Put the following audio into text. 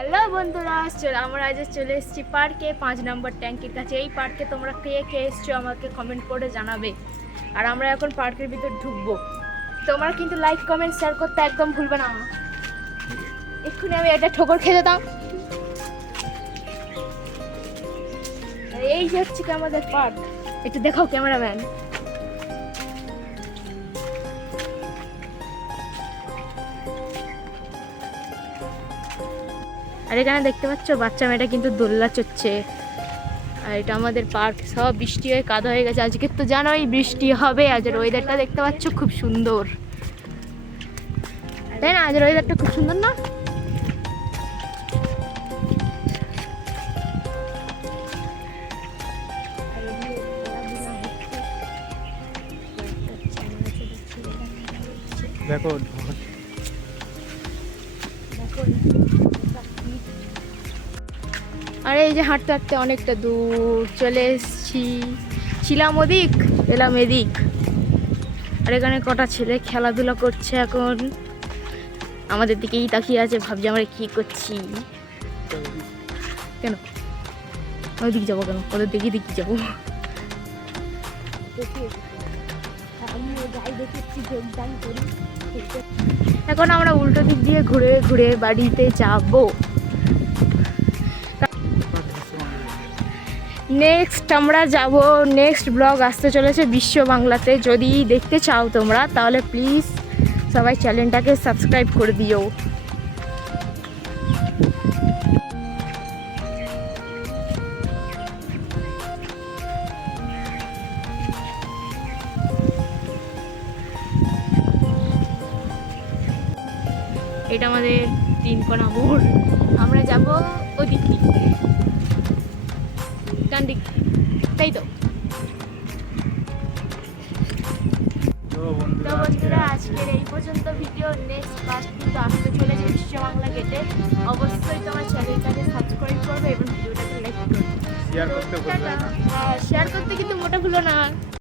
Hello বন্ধুরা, আমরা আজ চলে এসেছি পার্কে 5 নম্বর ট্যাঙ্কির কাছে। এই পার্কে তোমরা কে কে এসছো আমাকে কমেন্ট করে জানাবে। আর আমরা এখন পার্কের ভিতর ঢুকবো। তোমরা কিন্তু লাইক কমেন্ট শেয়ার করতে একদম ভুলবে না। এক্ষুনি আমি এটা ঠোকর খেয়ে যেতাম। এই যে হচ্ছে কি আমাদের পার্ক, একটু দেখাও ক্যামেরাম্যান। আর এখানে দেখতে পাচ্ছ বাচ্চা মেয়েটা কিন্তু দোলনা চড়ছে। আর এটা আমাদের পার্ক, সব বৃষ্টি হয়ে কাদা হয়ে গেছে। আজকে তো জানোই বৃষ্টি হবে। আজের ওয়েদারটা দেখতে পাচ্ছ খুব সুন্দর, তাই না? আজের ওয়েদারটা খুব সুন্দর না? দেখো আর এই যে হাঁটতে হাঁটতে অনেকটা দূর চলে এসেছি। ছিলাম ওদিক, এলাম এদিক। আর এখানে কটা ছেলে খেলাধুলা করছে এখন, আমাদের দিকেই তাকিয়ে আছে, ভাবছি আমরা কি করছি। কেন ওদিক যাবো? কেন ওদের দিকে দিকে যাবো? এখন আমরা উল্টো দিক দিয়ে ঘুরে ঘুরে বাড়িতে যাবো। নেক্সট আমরা যাব, নেক্সট ব্লগ আসতে চলেছে বিশ্ব বাংলাতে। যদি দেখতে চাও তোমরা তাহলে প্লিজ সবাই চ্যানেলটাকে সাবস্ক্রাইব করে দিও। এটা আমাদের 3 কোনা মোড়। আমরা যাব ওদিক দিকে, ডান দিক, তাই তো? তো বন্ধুরা, আজকের এই পর্যন্ত ভিডিও। নেক্সট ক্লাস কিন্তু আসতে চলেছে বিশ্ব বাংলা গেটে। অবশ্যই তোমার চ্যানেলটাকে সাবস্ক্রাইব করবে এবং ভিডিওটাকে লাইক করবে। শেয়ার করতে ভুলবে না। শেয়ার করতে কিন্তু মোটা ভুলো না।